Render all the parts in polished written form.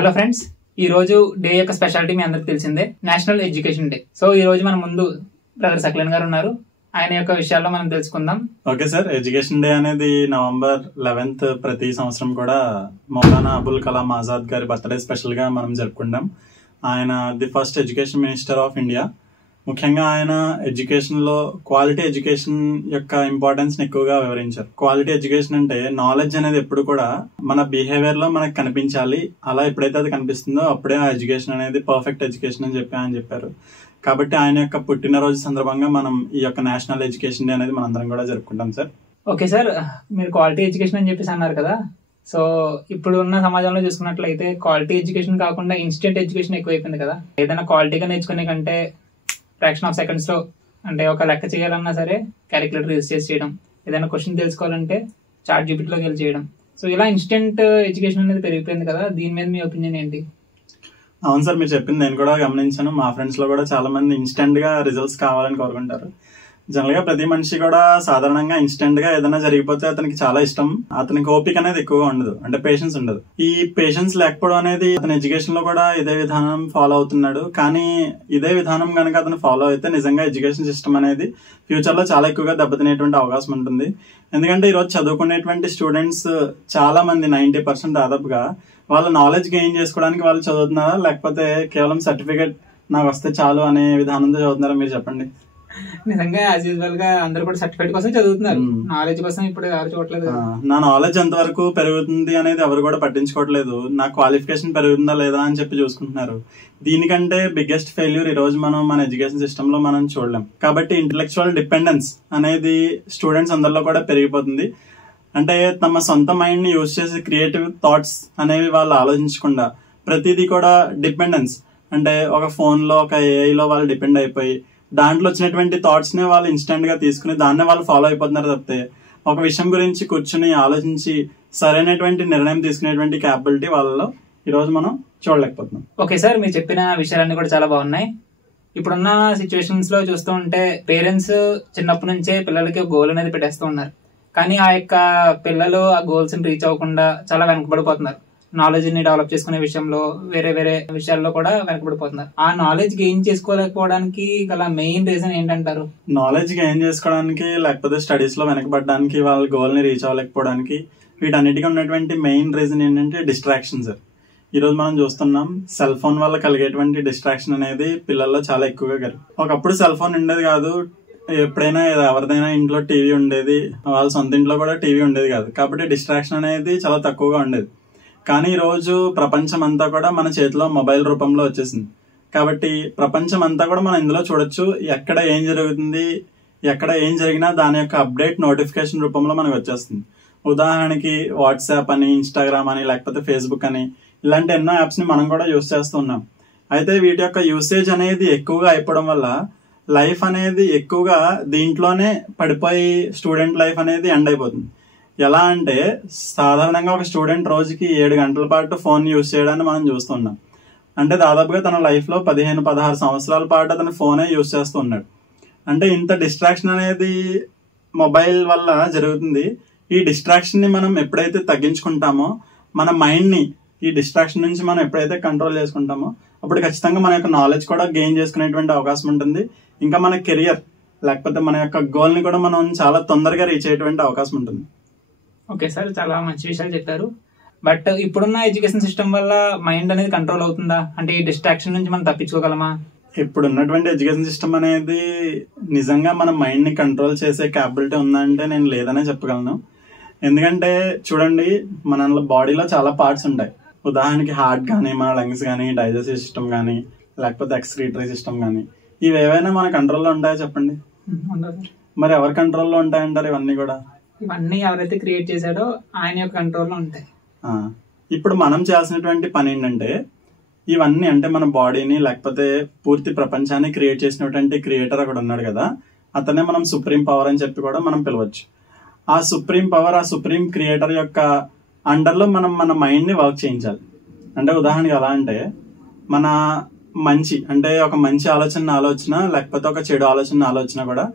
Hello friends, ఈ రోజు day యొక్క స్పెషాలిటీ మీ అందరికి తెలిసిందే, నేషనల్ ఎడ్యుకేషన్ డే. సో ఈ రోజు మన ముందు బ్రదర్ సక్లేన్ గారు ఉన్నారు. ఆయన యొక్క విషయాల్లో మనం తెలుసుకుందాం. ఓకే సార్, ఎడ్యుకేషన్ డే అనేది November 11th ప్రతి సంవత్సరం కూడా మౌలానా అబుల్ కలాం ఆజాద్ గారి బర్త్డే స్పెషల్ గా మనం జరుపుకుంటాం. ఆయన the first education minister of India. ముఖ్యంగా ఆయన ఎడ్యుకేషన్ లో క్వాలిటీ ఎడ్యుకేషన్ యొక్క ఇంపార్టెన్స్ ని ఎక్కువగా వివరించారు. క్వాలిటీ ఎడ్యుకేషన్ అంటే నాలెడ్జ్ అనేది ఎప్పుడు కూడా మన బిహేవియర్ లో మనకు కనిపించాలి. అలా ఎప్పుడైతే అది కనిపిస్తుందో అప్పుడే ఆ ఎడ్యుకేషన్ అనేది పర్ఫెక్ట్ ఎడ్యుకేషన్ అని చెప్పి ఆయన చెప్పారు. కాబట్టి ఆయన యొక్క పుట్టినరోజు సందర్భంగా మనం ఈ యొక్క నేషనల్ ఎడ్యుకేషన్ డే అనేది మనందరం కూడా జరుపుకుంటాం సార్. ఓకే సార్, మీరు క్వాలిటీ ఎడ్యుకేషన్ అని చెప్పేసి అన్నారు కదా. సో ఇప్పుడు ఉన్న సమాజంలో చూసుకున్నట్లయితే క్వాలిటీ ఎడ్యుకేషన్ కాకుండా ఇన్స్టెంట్ ఎడ్యుకేషన్ ఎక్కువైపోయింది కదా. ఏదైనా క్వాలిటీగా నేర్చుకునే కంటే ఫ్రాక్షన్ ఆఫ్ సెకండ్స్ లో, అంటే ఒక లెక్క చేయాలన్నా సరే క్యాలిక్యులేటర్ యూజ్ చేసి చేయడం, ఏదైనా క్వశ్చన్ తెలుసుకోవాలంటే చాట్ జీపీటీలోకి వెళ్ళి చేయడం. సో ఇలా ఇన్స్టెంట్ ఎడ్యుకేషన్ అనేది పెరిగిపోయింది కదా, దీని మీద మీ ఒపీనియన్ ఏంటి? అవును సార్, మీరు చెప్పింది నేను కూడా గమనించాను. మా ఫ్రెండ్స్ లో కూడా చాలా మంది ఇన్స్టెంట్ గా రిజల్ట్స్ కావాలని కోరుకుంటారు. జనరల్ గా ప్రతి మనిషి కూడా సాధారణంగా ఇన్స్టెంట్ గా ఏదైనా జరిగిపోతే అతనికి చాలా ఇష్టం. అతనికి ఓపిక అనేది ఎక్కువగా ఉండదు, అంటే పేషెన్స్ ఉండదు. ఈ పేషెన్స్ లేకపోవడం అనేది అతని ఎడ్యుకేషన్ లో కూడా ఇదే విధానం ఫాలో అవుతున్నాడు. కానీ ఇదే విధానం కనుక అతను ఫాలో అయితే నిజంగా ఎడ్యుకేషన్ సిస్టమ్ అనేది ఫ్యూచర్ లో చాలా ఎక్కువగా దెబ్బతినేటువంటి అవకాశం ఉంటుంది. ఎందుకంటే ఈ రోజు చదువుకునేటువంటి స్టూడెంట్స్ చాలా మంది 90% దాదాపుగా వాళ్ళ నాలెడ్జ్ గెయిన్ చేసుకోవడానికి వాళ్ళు చదువుతున్నారా, లేకపోతే కేవలం సర్టిఫికేట్ నాకు వస్తే చాలు అనే విధానంతో చదువుతున్నారా? మీరు చెప్పండి. నిజంగా యాజ్ యూజువల్ గా అందరూ కూడా సర్టిఫికేట్ కోసం చదువుతున్నారు, నాలెడ్జ్ కోసం ఇప్పుడు ఎవరు చూడట్లేదు. నా నాలెడ్జ్ ఎంతవరకు పెరుగుతుంది అనేది ఎవరు కూడా పట్టించుకోవట్లేదు. నా క్వాలిఫికేషన్ పెరుగుతుందా లేదా అని చెప్పి చూసుకుంటున్నారు. దీనికంటే బిగ్గెస్ట్ ఫెయిల్యూర్ ఈ రోజు మనం మన ఎడ్యుకేషన్ సిస్టమ్ లో మనం చూడలేం. కాబట్టి ఇంటెలెక్చువల్ డిపెండెన్స్ అనేది స్టూడెంట్స్ అందరిలో కూడా పెరిగిపోతుంది. అంటే తమ సొంత మైండ్ ని యూజ్ చేసి క్రియేటివ్ థాట్స్ అనేవి వాళ్ళు ఆలోచించకుండా ప్రతిదీ కూడా డిపెండెన్స్, అంటే ఒక ఫోన్ లో ఒక AI లో వాళ్ళు డిపెండ్ అయిపోయి దాంట్లో వచ్చినటువంటి థాట్స్ నే వాళ్ళు ఇన్స్టెంట్ గా తీసుకుని దాన్నే వాళ్ళు ఫాలో అయిపోతున్నారు తప్పితే ఒక విషయం గురించి కూర్చుని ఆలోచించి సరైనటువంటి నిర్ణయం తీసుకునేటువంటి క్యాపబిలిటీ వాళ్ళలో ఈ రోజు మనం చూడలేకపోతున్నాం. ఓకే సార్, మీరు చెప్పిన విషయాలన్నీ కూడా చాలా బాగున్నాయి. ఇప్పుడున్న సిచ్యువేషన్స్ లో చూస్తూ ఉంటే పేరెంట్స్ చిన్నప్పటి నుంచే పిల్లలకి గోల్ అనేది పెట్టేస్తూ ఉన్నారు. కానీ ఆ యొక్క పిల్లలు ఆ గోల్స్ ని రీచ్ అవ్వకుండా చాలా వెనకబడిపోతున్నారు. నాలెడ్జ్ ని డెవలప్ చేసుకునే విషయంలో వేరే వేరే విషయాల్లో కూడా వెనకబడిపోతున్నారు. ఆ నాలెడ్జ్ గెయిన్ చేసుకోలేకపోవడానికి గల మెయిన్ రీజన్ ఏంటంటారు? నాలెడ్జ్ గెయిన్ చేసుకోవడానికి లేకపోతే స్టడీస్ లో వెనకబడడానికి, వాళ్ళ గోల్ ని రీచ్ అవ్వలేకపోవడానికి వీటన్నిటికీ ఉన్నటువంటి మెయిన్ రీజన్ ఏంటంటే డిస్ట్రాక్షన్స్. ఈ రోజు మనం చూస్తున్నాం సెల్ ఫోన్ వల్ల కలిగేటువంటి డిస్ట్రాక్షన్ అనేది పిల్లల్లో చాలా ఎక్కువగా కలిగి. ఒకప్పుడు సెల్ ఫోన్ ఉండేది కాదు, ఎప్పుడైనా ఎవరిదైనా ఇంట్లో టీవీ ఉండేది, వాళ్ళ సొంత ఇంట్లో కూడా టీవీ ఉండేది కాదు. కాబట్టి డిస్ట్రాక్షన్ అనేది చాలా తక్కువగా ఉండేది. కానీ ఈ రోజు ప్రపంచం అంతా కూడా మన చేతిలో మొబైల్ రూపంలో వచ్చేసింది. కాబట్టి ప్రపంచం అంతా కూడా మనం ఇందులో చూడొచ్చు. ఎక్కడ ఏం జరుగుతుంది, ఎక్కడ ఏం జరిగినా దాని యొక్క అప్డేట్ నోటిఫికేషన్ రూపంలో మనకు వచ్చేస్తుంది. ఉదాహరణకి వాట్సాప్ అని, ఇన్స్టాగ్రామ్ అని, లేకపోతే ఫేస్బుక్ అని, ఇలాంటి ఎన్నో యాప్స్ ని మనం కూడా యూజ్ చేస్తూ ఉన్నాం. అయితే వీటి యొక్క యూసేజ్ అనేది ఎక్కువగా అయిపోవడం వల్ల లైఫ్ అనేది ఎక్కువగా దీంట్లోనే పడిపోయి స్టూడెంట్ లైఫ్ అనేది ఎండ్ అయిపోతుంది. ఎలా అంటే సాధారణంగా ఒక స్టూడెంట్ రోజుకి 7 గంటల పాటు ఫోన్ యూజ్ చేయడాన్ని మనం చూస్తున్నాం. అంటే దాదాపుగా తన లైఫ్ లో 15-16 సంవత్సరాల పాటు అతను ఫోనే యూజ్ చేస్తూ ఉన్నాడు. అంటే ఇంత డిస్ట్రాక్షన్ అనేది మొబైల్ వల్ల జరుగుతుంది. ఈ డిస్ట్రాక్షన్ ని మనం ఎప్పుడైతే తగ్గించుకుంటామో, మన మైండ్ ని ఈ డిస్ట్రాక్షన్ నుంచి మనం ఎప్పుడైతే కంట్రోల్ చేసుకుంటామో అప్పుడు ఖచ్చితంగా మన యొక్క నాలెడ్జ్ కూడా గెయిన్ చేసుకునేటువంటి అవకాశం ఉంటుంది. ఇంకా మన కెరియర్ లేకపోతే మన యొక్క గోల్ ని కూడా మనం చాలా తొందరగా రీచ్ అయ్యేటువంటి అవకాశం ఉంటుంది. ఓకే సార్, చాలా మంచి విషయాలు చెప్పారు. బట్ ఇప్పుడున్న ఎడ్యుకేషన్ సిస్టమ్ వల్ల మైండ్ అనేది కంట్రోల్ అవుతుందా? అంటే ఈ డిస్ట్రాక్షన్ నుంచి మనం తప్పించుకోగలమా? ఇప్పుడు ఉన్నటువంటి ఎడ్యుకేషన్ సిస్టమ్ అనేది నిజంగా మన మైండ్ ని కంట్రోల్ చేసే క్యాపబిలిటీ ఉందంటే నేను లేదనే చెప్పగలను. ఎందుకంటే చూడండి, మన బాడీలో చాలా పార్ట్స్ ఉంటాయి. ఉదాహరణకి హార్ట్ కానీ, మన లంగ్స్ కానీ, డైజెస్టివ్ సిస్టమ్ కానీ, లేకపోతే ఎక్స్క్రీటరీ సిస్టమ్ కానీ, ఇవి ఏవైనా మన కంట్రోల్లో ఉంటాయో చెప్పండి? మరి ఎవరి కంట్రోల్లో ఉంటాయంటారు? ఇవన్నీ కూడా ఇవన్నీ ఎవరైతే క్రియేట్ చేశాడో ఆయన యొక్క కంట్రోల్లో ఉంటాయి. ఇప్పుడు మనం చేయాల్సినటువంటి పని ఏంటంటే ఇవన్నీ, అంటే మన బాడీని లేకపోతే పూర్తి ప్రపంచాన్ని క్రియేట్ చేసినటువంటి క్రియేటర్ అక్కడ ఉన్నాడు కదా, అతనే మనం సుప్రీం పవర్ అని చెప్పి కూడా మనం పిలవచ్చు. ఆ సుప్రీం పవర్, ఆ సుప్రీం క్రియేటర్ యొక్క అండర్లో మనం మన మైండ్ ని వర్క్ చేయించాలి. అంటే ఉదాహరణకి ఎలా అంటే మన మంచి, అంటే ఒక మంచి ఆలోచన లేకపోతే ఒక చెడు ఆలోచన కూడా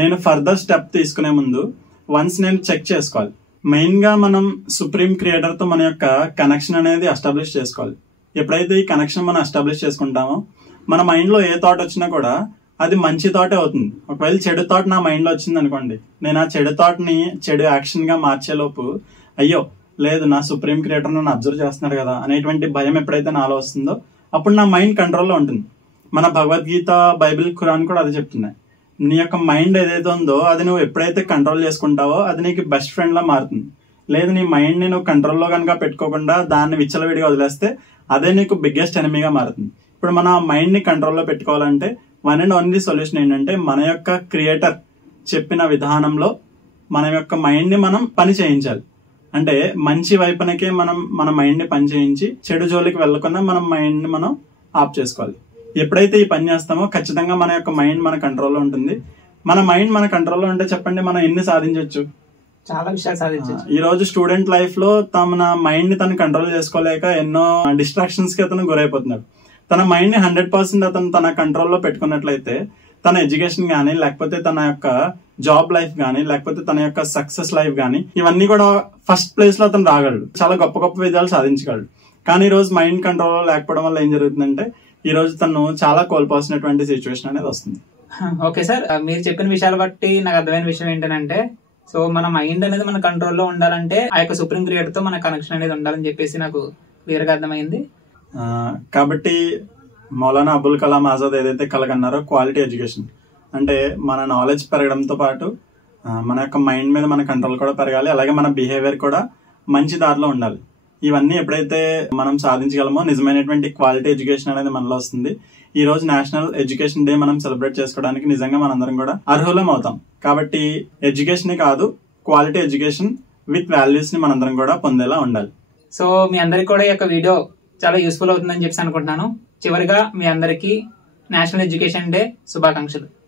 నేను ఫర్దర్ స్టెప్ తీసుకునే ముందు వన్స్ నేను చెక్ చేసుకోవాలి. మెయిన్ గా మనం సుప్రీం క్రియేటర్ తో మన యొక్క కనెక్షన్ అనేది ఎస్టాబ్లిష్ చేసుకోవాలి. ఎప్పుడైతే ఈ కనెక్షన్ మనం ఎస్టాబ్లిష్ చేసుకుంటామో మన మైండ్ లో ఏ థాట్ వచ్చినా కూడా అది మంచి థాటే అవుతుంది. ఒకవేళ చెడు థాట్ నా మైండ్ లో వచ్చింది అనుకోండి, నేను ఆ చెడు థాట్ ని చెడు యాక్షన్ గా మార్చేలోపు అయ్యో లేదు నా సుప్రీం క్రియేటర్ నన్ను అబ్జర్వ్ చేస్తున్నాడు కదా అనేటువంటి భయం ఎప్పుడైతే నాలో వస్తుందో అప్పుడు నా మైండ్ కంట్రోల్లో ఉంటుంది. మన భగవద్గీత, బైబిల్, ఖురాన్ కూడా అదే చెప్తున్నాయి. నీ యొక్క మైండ్ ఏదైతే ఉందో అది నువ్వు ఎప్పుడైతే కంట్రోల్ చేసుకుంటావో అది నీకు బెస్ట్ ఫ్రెండ్ లా మారుతుంది. లేదు నీ మైండ్ ని నువ్వు కంట్రోల్లో కనుక పెట్టుకోకుండా దాన్ని విచ్చలవిడిగా వదిలేస్తే అదే నీకు బిగ్గెస్ట్ ఎనిమీగా మారుతుంది. ఇప్పుడు మన మైండ్ ని కంట్రోల్లో పెట్టుకోవాలంటే వన్ అండ్ ఓన్లీ సొల్యూషన్ ఏంటంటే మన యొక్క క్రియేటర్ చెప్పిన విధానంలో మన యొక్క మైండ్ ని మనం పని చేయించాలి. అంటే మంచి వైపునకే మనం మన మైండ్ ని పని చేయించి చెడు జోలికి వెళ్లకుండా మనం మైండ్ ని మనం ఆఫ్ చేసుకోవాలి. ఎప్పుడైతే ఈ పని చేస్తామో ఖచ్చితంగా మన యొక్క మైండ్ మన కంట్రోల్లో ఉంటుంది. మన మైండ్ మన కంట్రోల్లో ఉంటే చెప్పండి మనం ఎన్ని సాధించవచ్చు, చాలా విషయాలు సాధించవచ్చు. ఈ రోజు స్టూడెంట్ లైఫ్ లో తన మైండ్ ని తను కంట్రోల్ చేసుకోలేక ఎన్నో డిస్ట్రాక్షన్స్ కి అతను గురైపోతున్నాడు. తన మైండ్ ని 100% అతను తన కంట్రోల్లో పెట్టుకున్నట్లయితే తన ఎడ్యుకేషన్ గానీ, లేకపోతే తన యొక్క జాబ్ లైఫ్ గానీ, లేకపోతే తన యొక్క సక్సెస్ లైఫ్ గానీ ఇవన్నీ కూడా ఫస్ట్ ప్లేస్ లో అతను రాగలడు, చాలా గొప్ప గొప్ప విజయాలు సాధించగలడు. కానీ ఈ రోజు మైండ్ కంట్రోల్ లేకపోవడం వల్ల ఏం జరుగుతుందంటే ఈ రోజు తను చాలా కోల్పోవాల్సినటువంటి సిచ్యువేషన్ అనేది వస్తుంది. ఓకే సార్, మీరు చెప్పిన విషయాలు బట్టి నాకు అర్థమైన విషయం ఏంటంటే సో మన మైండ్ అనేది మన కంట్రోల్లో ఉండాలంటే ఆ యొక్క సుప్రీం క్రియేటర్ తో మన కనెక్షన్ అనేది ఉండాలని చెప్పేసి నాకు క్లియర్ గా అర్థమైంది. కాబట్టి మౌలానా అబుల్ కలాం ఆజాద్ ఏదైతే కలగన్నారో క్వాలిటీ ఎడ్యుకేషన్ అంటే మన నాలెడ్జ్ పెరగడంతో పాటు మన యొక్క మైండ్ మీద మన కంట్రోల్ కూడా పెరగాలి, అలాగే మన బిహేవియర్ కూడా మంచి దారిలో ఉండాలి. ఇవన్నీ ఎప్పుడైతే మనం సాధించగలమో నిజమైనటువంటి క్వాలిటీ ఎడ్యుకేషన్ అనేది మనలో వస్తుంది. ఈ రోజు నేషనల్ ఎడ్యుకేషన్ డే మనం సెలబ్రేట్ చేసుకోవడానికి నిజంగా మనందరం కూడా అర్హులం అవుతాం. కాబట్టి ఎడ్యుకేషన్ కాదు, క్వాలిటీ ఎడ్యుకేషన్ విత్ వాల్యూస్ ని మనందరం కూడా పొందేలా ఉండాలి. సో మీ అందరికి కూడా ఈ యొక్క వీడియో చాలా యూస్ఫుల్ అవుతుందని చెప్పి అనుకుంటున్నాను. చివరిగా మీ అందరికీ నేషనల్ ఎడ్యుకేషన్ డే శుభాకాంక్షలు.